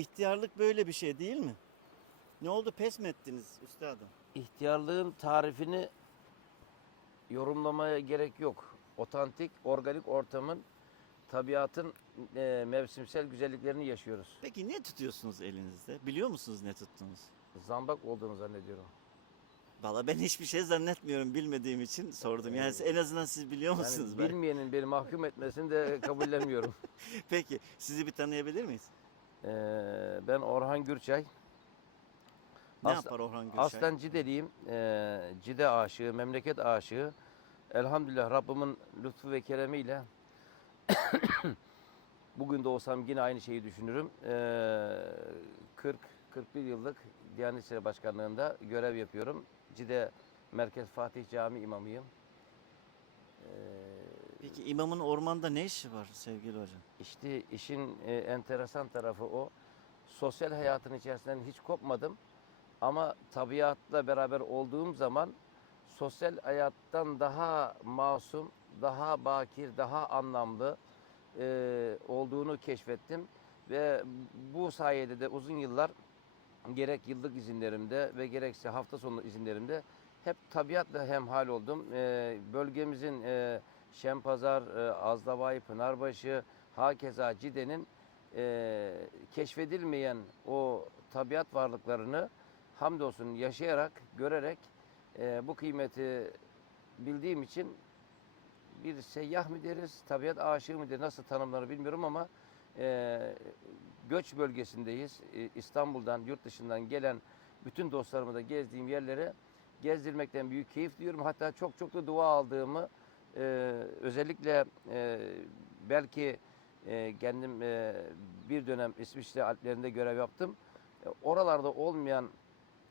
ihtiyarlık böyle bir şey değil mi? Ne oldu pes mi ettiniz üstadım? İhtiyarlığın tarifini yorumlamaya gerek yok. Otantik, organik ortamın, tabiatın e, mevsimsel güzelliklerini yaşıyoruz. Peki ne tutuyorsunuz elinizde? Biliyor musunuz ne tuttuğunuz? Zambak olduğunu zannediyorum. Valla ben hiçbir şey zannetmiyorum bilmediğim için sordum. Yani en azından siz biliyor Yani musunuz? belki? bilmeyenin beni mahkum etmesini de kabullenmiyorum. Peki sizi bir tanıyabilir miyiz? Ee, ben Orhan Gürçay. Ne Asla- yapar Orhan Gülşay? Aslen Cideliyim. Ee, Cide aşığı, memleket aşığı. Elhamdülillah Rabbimin lütfu ve keremiyle bugün de olsam yine aynı şeyi düşünürüm. Ee, 40-41 yıllık Diyanet İşleri Başkanlığı'nda görev yapıyorum. Cide Merkez Fatih Cami imamıyım. Peki imamın ormanda ne işi var sevgili hocam? İşte işin e, enteresan tarafı o. Sosyal hayatın içerisinden hiç kopmadım. Ama tabiatla beraber olduğum zaman sosyal hayattan daha masum, daha bakir, daha anlamlı e, olduğunu keşfettim. Ve bu sayede de uzun yıllar gerek yıllık izinlerimde ve gerekse hafta sonu izinlerimde hep tabiatla hemhal oldum. E, bölgemizin e, Şempazar, e, Pınarbaşı, hakeza Cide'nin e, keşfedilmeyen o tabiat varlıklarını hamdolsun yaşayarak, görerek e, bu kıymeti bildiğim için bir seyyah mı deriz, tabiat aşığı mı deriz, nasıl tanımları bilmiyorum ama e, göç bölgesindeyiz. İstanbul'dan, yurt dışından gelen bütün dostlarımı da gezdiğim yerlere gezdirmekten büyük keyif duyuyorum. Hatta çok çok da dua aldığımı e, özellikle e, belki e, kendim e, bir dönem İsviçre Alplerinde görev yaptım. E, oralarda olmayan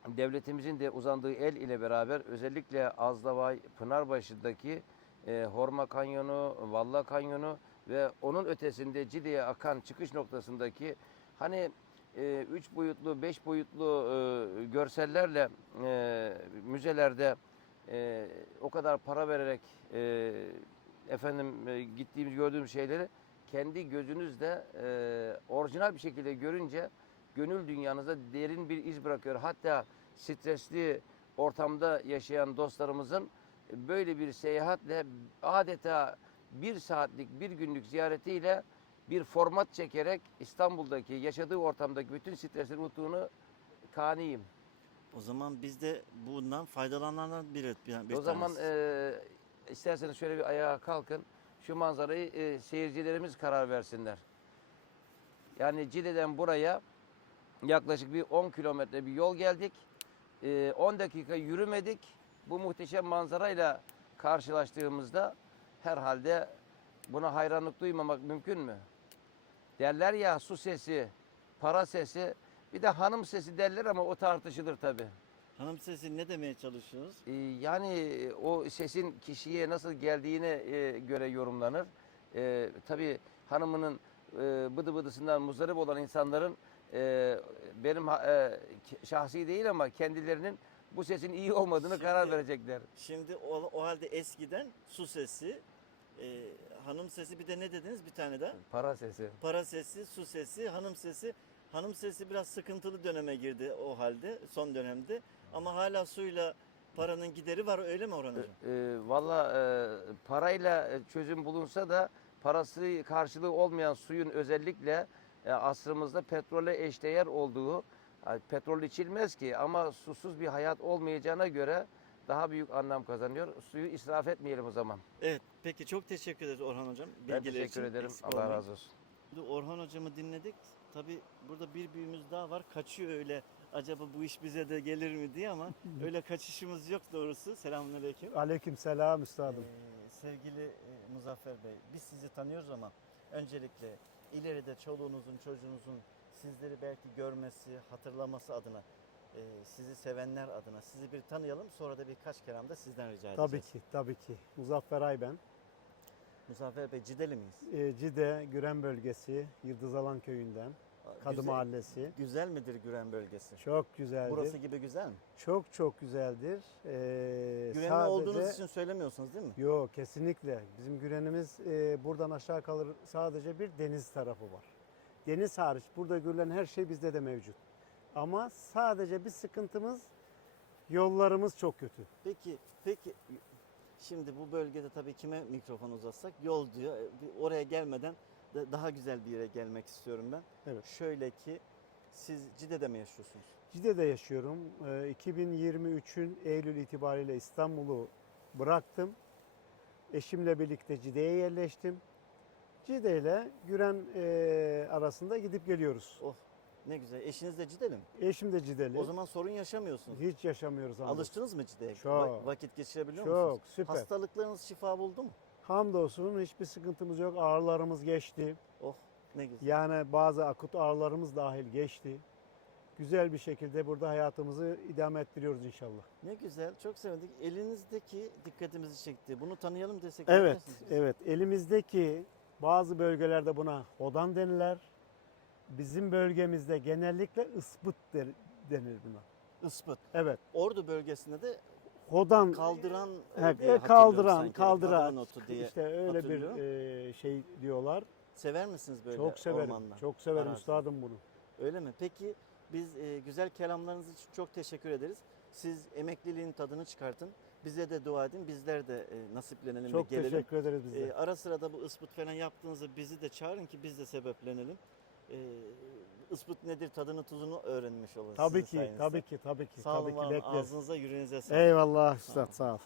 devletimizin de uzandığı el ile beraber özellikle Azdavay, Pınarbaşı'daki e, Horma Kanyonu, Valla Kanyonu ve onun ötesinde Cide'ye akan çıkış noktasındaki hani e, üç boyutlu, beş boyutlu e, görsellerle e, müzelerde e, o kadar para vererek e, efendim e, gittiğimiz gördüğümüz şeyleri kendi gözünüzle e, orijinal bir şekilde görünce gönül dünyanızda derin bir iz bırakıyor. Hatta stresli ortamda yaşayan dostlarımızın böyle bir seyahatle adeta bir saatlik, bir günlük ziyaretiyle bir format çekerek İstanbul'daki yaşadığı ortamdaki bütün stresleri unuttuğunu kaniyim. O zaman biz de bundan faydalananlardan biri. Bir, o zaman e, isterseniz şöyle bir ayağa kalkın. Şu manzarayı e, seyircilerimiz karar versinler. Yani Cide'den buraya yaklaşık bir 10 kilometre bir yol geldik. E, 10 dakika yürümedik. Bu muhteşem manzarayla karşılaştığımızda herhalde buna hayranlık duymamak mümkün mü? Derler ya su sesi, para sesi, bir de hanım sesi derler ama o tartışılır tabii. Hanım sesi ne demeye çalışıyorsunuz? Ee, Yani o sesin kişiye nasıl geldiğine e, göre yorumlanır. Ee, tabii hanımının e, bıdı bıdısından muzdarip olan insanların e, benim e, şahsi değil ama kendilerinin bu sesin iyi olmadığını Şimdi- karar verecekler. Şimdi o, o halde eskiden su sesi, e, hanım sesi bir de ne dediniz bir tane daha? Para sesi. Para sesi, su sesi, hanım sesi. Hanım sesi biraz sıkıntılı döneme girdi o halde son dönemde. Ama hala suyla paranın gideri var öyle mi Orhan Hocam? E, Valla e, parayla e, çözüm bulunsa da parası karşılığı olmayan suyun özellikle e, asrımızda petrole eşdeğer olduğu, petrol içilmez ki ama susuz bir hayat olmayacağına göre daha büyük anlam kazanıyor. Suyu israf etmeyelim o zaman. Evet peki çok teşekkür ederiz Orhan Hocam. Ben bilgiler teşekkür için. ederim. Allah olmayın. razı olsun. Orhan hocamı dinledik. Tabi burada bir büyüğümüz daha var. Kaçıyor öyle. Acaba bu iş bize de gelir mi diye ama öyle kaçışımız yok doğrusu. Selamünaleyküm. Aleyküm selam üstadım. Ee, sevgili e, Muzaffer Bey, biz sizi tanıyoruz ama öncelikle ileride çoluğunuzun, çocuğunuzun sizleri belki görmesi, hatırlaması adına, e, sizi sevenler adına sizi bir tanıyalım. Sonra da birkaç kelam da sizden rica edeceğiz. Tabii ki, tabii ki. Muzaffer Ay ben. Muzaffer Bey, Cideli miyiz? Ee, Cide, Güren bölgesi, Yıldızalan köyünden. Kadı Güzel- Mahallesi. Güzel midir Güren bölgesi? Çok güzeldir. Burası gibi güzel mi? Çok çok güzeldir. Ee, Güvenli sadece- olduğunuz için söylemiyorsunuz değil mi? Yok kesinlikle. Bizim Gürenimiz e, buradan aşağı kalır sadece bir deniz tarafı var. deniz hariç burada görülen her şey bizde de mevcut. Ama sadece bir sıkıntımız yollarımız çok kötü. Peki, peki şimdi bu bölgede tabii kime mikrofon uzatsak yol diyor. E, Oraya gelmeden de daha güzel bir yere gelmek istiyorum ben. Evet. Şöyle ki siz Cide'de mi yaşıyorsunuz? Cide'de yaşıyorum. Ee, 2023'ün Eylül itibariyle İstanbul'u bıraktım. Eşimle birlikte Cide'ye yerleştim. Cide ile Güren e, arasında gidip geliyoruz. Oh ne güzel. Eşiniz de Cideli mi? Eşim de Cideli. O zaman sorun yaşamıyorsunuz. Hiç yaşamıyoruz ama. Alıştınız mı Cide'ye? Çok. Va- vakit geçirebiliyor musunuz? Çok süper. Hastalıklarınız şifa buldu mu? Hamdolsun hiçbir sıkıntımız yok. Ağrılarımız geçti. Oh ne güzel. Yani bazı akut ağrılarımız dahil geçti. Güzel bir şekilde burada hayatımızı idame ettiriyoruz inşallah. Ne güzel. Çok sevindik. Elinizdeki dikkatimizi çekti. Bunu tanıyalım desek. Evet, evet. Elimizdeki bazı bölgelerde buna hodan denilir. Bizim bölgemizde genellikle ıspıt der- denir buna. Ispıt. Evet. Ordu bölgesinde de Hodan kaldıran He, kaldıran, sanki. kaldıran otu diye. işte öyle bir e, şey diyorlar. Sever misiniz böyle çok severim. ormanda? Çok severim Arazi. üstadım bunu. Öyle mi? Peki biz e, güzel kelamlarınız için çok teşekkür ederiz. Siz emekliliğin tadını çıkartın. Bize de dua edin. Bizler de e, nasiplenelim Çok ve gelelim. teşekkür ederiz bize. E, ara sıra da bu ıspıt falan yaptığınızda bizi de çağırın ki biz de sebeplenelim. E, ıspıt nedir tadını tuzunu öğrenmiş oluruz. tabii sizin ki, sayenizde. tabii ki, tabii ki, Sağ olun, tabii var ki olun. bekleriz. Ağzınıza yüreğinize sağlık. Eyvallah Sağ olun. üstad, sağ ol.